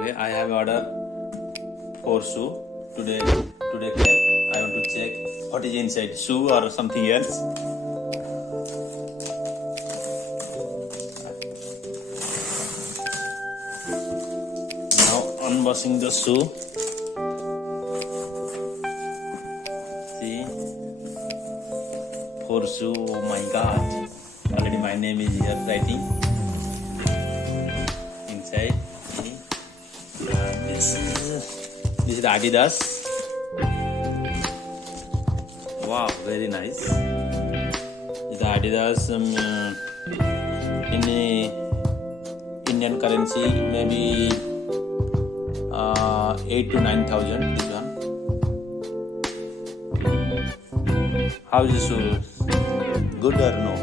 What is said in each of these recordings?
Okay, I have ordered 4 shoe today. Today came. I want to check what is inside, shoe or something else. Now unboxing the shoe. See, 4 shoe. Oh my God! Already my name is here writing inside. See? This is the Adidas. Wow, very nice. This is the Adidas in Indian currency maybe 8 to 9,000. This one. How is this shoe? Good or no?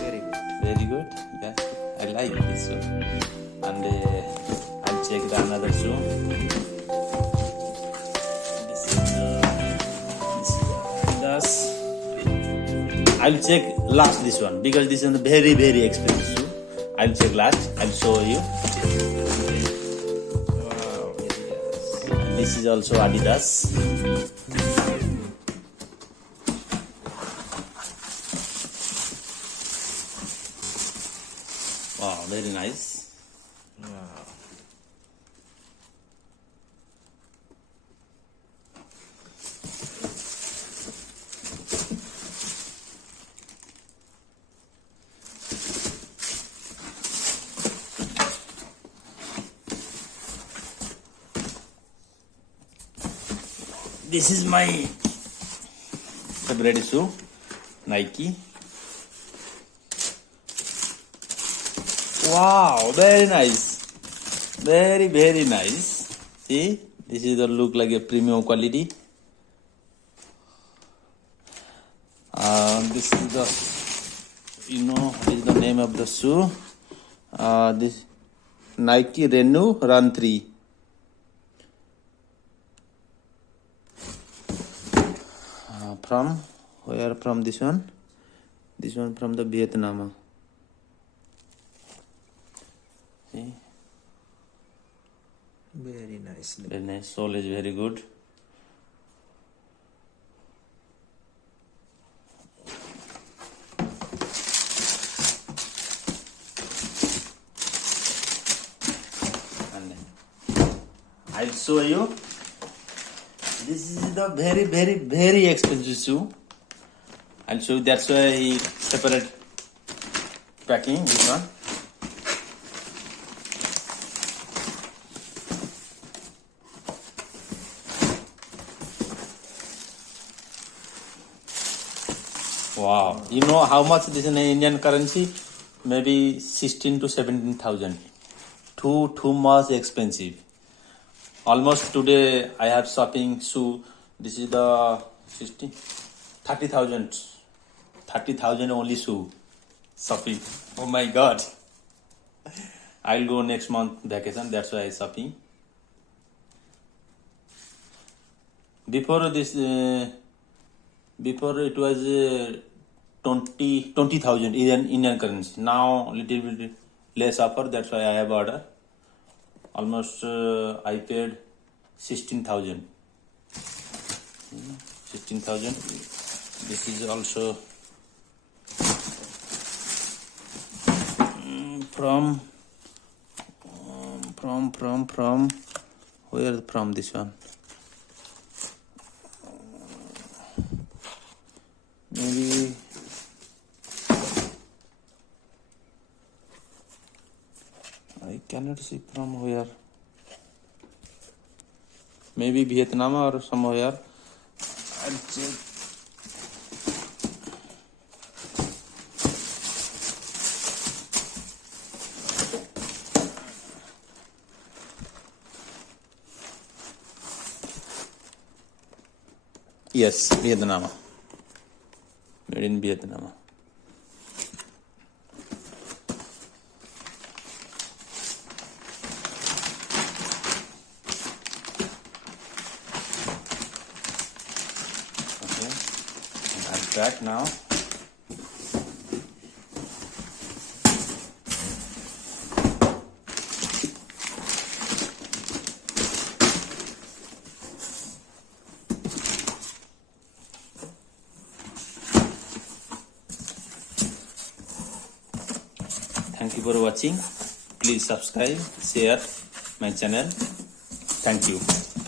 Very good. Very good. Yeah, I like this shoe. And I'll check the another shoe. This is Adidas. I'll check last this one because this is a very very expensive shoe. I'll check last. I'll show you. Wow, Adidas. This is also Adidas. Wow, very nice. Wow. This is my favorite shoe, Nike. Wow, very nice. Very, very nice. See, this is the look like a premium quality. This is the, what is the name of the shoe? This Nike Renew Run 3. From where? From this one? This one from the Vietnam. See? Very nice. Very nice. Sole is very good. And I'll show you. This is the very, very, very expensive shoe. I'll show you. That's why he separate packing. This one. Wow, you know how much this is in Indian currency? Maybe 16 to 17,000. Too much expensive. Almost today I have shopping shoe. This is the 30,000. 30,000 only shoe shopping. Oh my God! I'll go next month vacation. That's why I shopping. Before this. Before it was 20,000 Indian currency. Now little bit less offer. That's why I have order. Almost I paid 16,000. 16,000. This is also from where from this one? Maybe I cannot see from where. Maybe Vietnam or somewhere. I'll check. Yes, Vietnam. Made in Vietnam. Okay, and I'm back now. Thank you for watching. Please subscribe, share my channel. Thank you.